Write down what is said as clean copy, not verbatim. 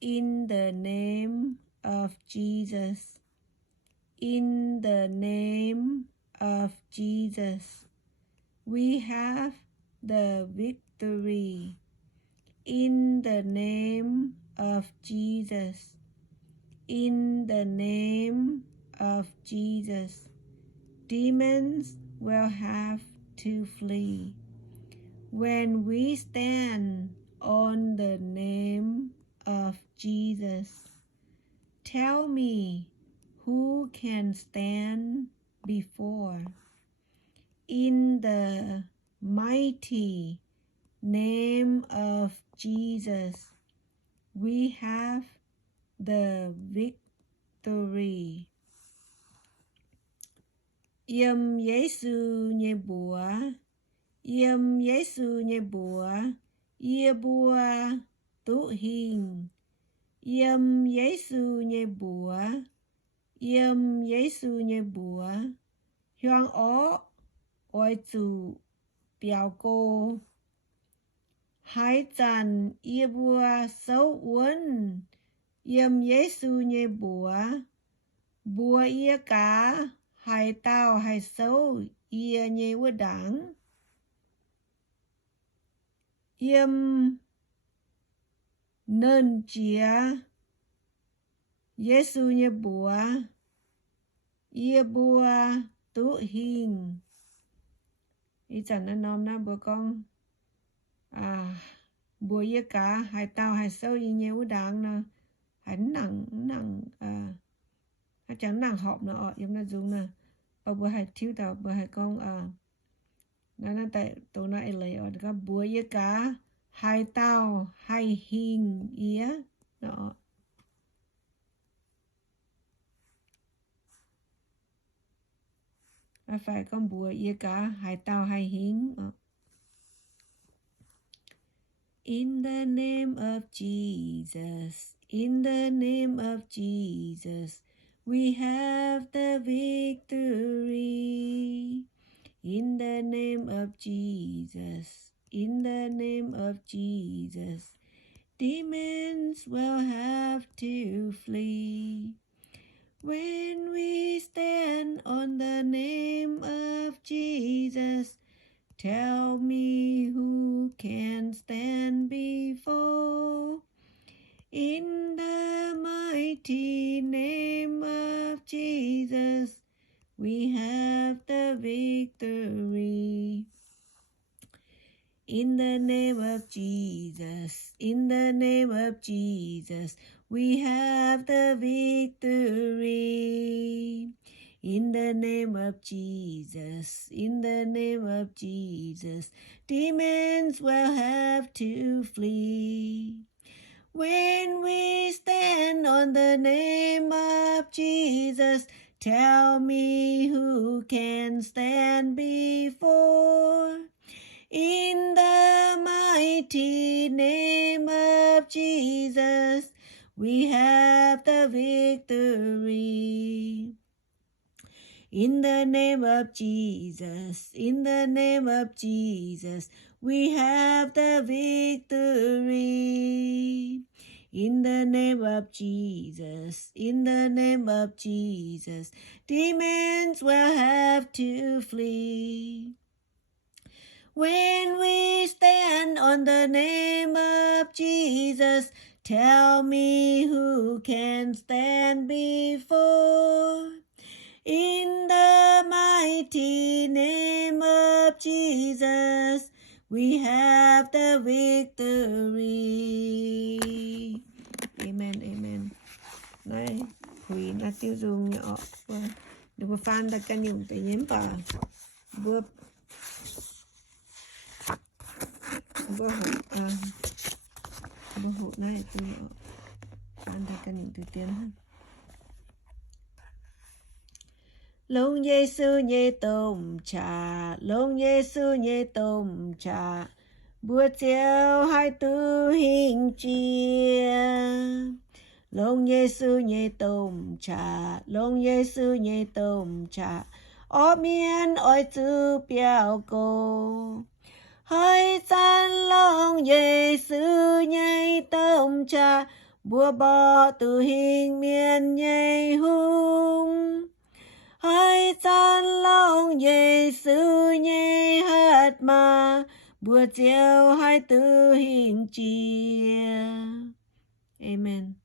In the name of Jesus. In the name of Jesus. We have the victory. In the name of Jesus. In the name of Jesus. Demons will have to flee. When we stand on the name of Jesus, tell me who can stand before. In the mighty name of Jesus, we have the victory. YAO-MIEN Yesu nhei bùa, YAO-MIEN Yesu nhei bùa, ye bùa tụ hình. YAO-MIEN Yesu nhei bùa, YAO-MIEN Yesu nhei bùa, Hoang ó oi chủ biểu cô. Hải tràn ye bùa xấu uốn, YAO-MIEN Yesu nhei bùa ye cá, hải tao hải xấu ye nhei vô đảng. YAO-MIEN nên chia Yesu nhei bùa, ye bùa tụ hình. Ý chẳng nó nôm na bùa con bùa ye cá, hải tao hải xấu ye nhei vô đảng nè. Hải nặng hải chẳng nặng họp nó yếm na dùng nè. Bùa hải thiếu tao bùa hải con nó tại tổ nó ai lấy ở cái bùa ye cá, hải tao hải hình yế nó. Phải con bùa ye cá, hải tao hải hình. In the name of Jesus, in the name of Jesus, we have the victory. In the name of Jesus, in the name of Jesus, demons will have to flee. When we stand on the name of Jesus, tell me who can stand before. In the mighty name of Jesus, we have the victory. In the name of Jesus, in the name of Jesus, we have the victory. In the name of Jesus, in the name of Jesus, demons will have to flee. When we stand on the name of Jesus, tell me who can stand before. In the mighty name of Jesus, we have the victory. In the name of Jesus, in the name of Jesus, we have the victory. In the name of Jesus, in the name of Jesus, demons will have to flee. When we stand on the name of Jesus, tell me who can stand before. In the mighty name of Jesus, we have the victory. Amen, amen. Này, quỷ là tiêu dùng nhỏ. Được phan ta canh dùng tự nhiên bà. Bữa hụt này tôi nhỏ. Phan ta canh dùng tự tiên hơn. Longc Yesu nhei domh cha, Longc Yesu nhei domh cha, bùa chiều hai tư hình chia. Longc Yesu nhei domh cha, Longc Yesu nhei domh cha, YAO-MIEN oi chữ biểu cô. Hơi chan Longc Yesu nhei domh cha, bùa bò từ hình miền nhei hung. Hai chan Longc Yesu nhei hết mà, bùa chiều hai tư hình chia. Amen.